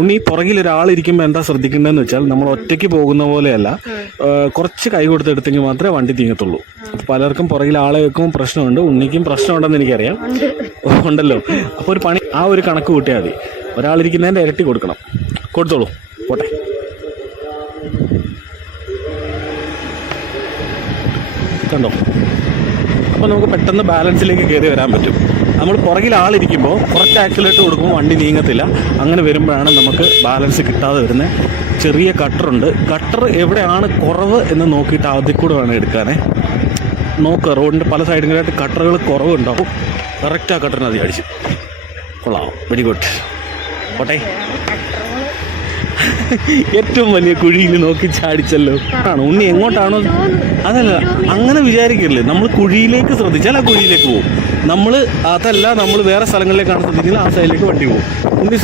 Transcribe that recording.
ഉണ്ണി പുറകിൽ ഒരാൾ ഇരിക്കുമ്പോ എന്താ ശ്രദ്ധിക്കേണ്ടതെന്ന് വെച്ചാൽ നമ്മൾ ഒറ്റയ്ക്ക് പോകുന്ന പോലെയല്ല കുറച്ച് കൈ കൊടുത്തെടുത്തെങ്കിൽ മാത്രമേ വണ്ടി തീങ്ങത്തുള്ളൂ. പലർക്കും പുറകിൽ ആളെ വെക്കും പ്രശ്നമുണ്ട് ഉണ്ണിക്കും പ്രശ്നമുണ്ടെന്ന് എനിക്കറിയാം. ഉണ്ടല്ലോ. അപ്പോൾ ഒരു പണി ആ ഒരു കണക്ക് കൂട്ടിയാൽ മതി. ഒരാളിരിക്കുന്നതിന്റെ ഇരട്ടി കൊടുക്കണം. കൊടുത്തോളൂ. പോട്ടെ. കണ്ടോ? അപ്പോൾ നമുക്ക് പെട്ടെന്ന് ബാലൻസിലേക്ക് കയറി വരാൻ പറ്റും. നമ്മൾ പുറകിൽ ആളിരിക്കുമ്പോൾ കുറച്ച് ആക്സിലേറ്റർ കൊടുക്കുമ്പോൾ വണ്ടി നീങ്ങത്തില്ല. അങ്ങനെ വരുമ്പോഴാണ് നമുക്ക് ബാലൻസ് കിട്ടാതെ വരുന്നത്. ചെറിയ കട്ടറുണ്ട് കട്ടർ എവിടെയാണ് കുറവ് എന്ന് നോക്കിയിട്ട് അതിൽ കൂടെ വേണം എടുക്കാനേ. നോക്കുക റോഡിന്റെ പല സൈഡുകളായിട്ട് കട്ടറുകൾ കുറവുണ്ടാവും. കറക്റ്റ് ആ കട്ടറിനെ അതി അടിച്ചു. കൊള്ളാം. വെരി ഗുഡ് പോട്ടെ. ഏറ്റവും വലിയ കുഴിയിൽ നോക്കി ചാടിച്ചല്ലോ. ആണോ? ഉണ്ണി എങ്ങോട്ടാണോ? അതല്ല അങ്ങനെ വിചാരിക്കരുത്. നമ്മൾ കുഴിയിലേക്ക് ശ്രദ്ധിച്ചാൽ ആ കുഴിയിലേക്ക് പോകും. നമ്മൾ അതല്ല നമ്മൾ വേറെ സ്ഥലങ്ങളിലേക്കാണ് ശ്രദ്ധിക്കുന്നത് ആ സൈഡിലേക്ക് വണ്ടി പോകും.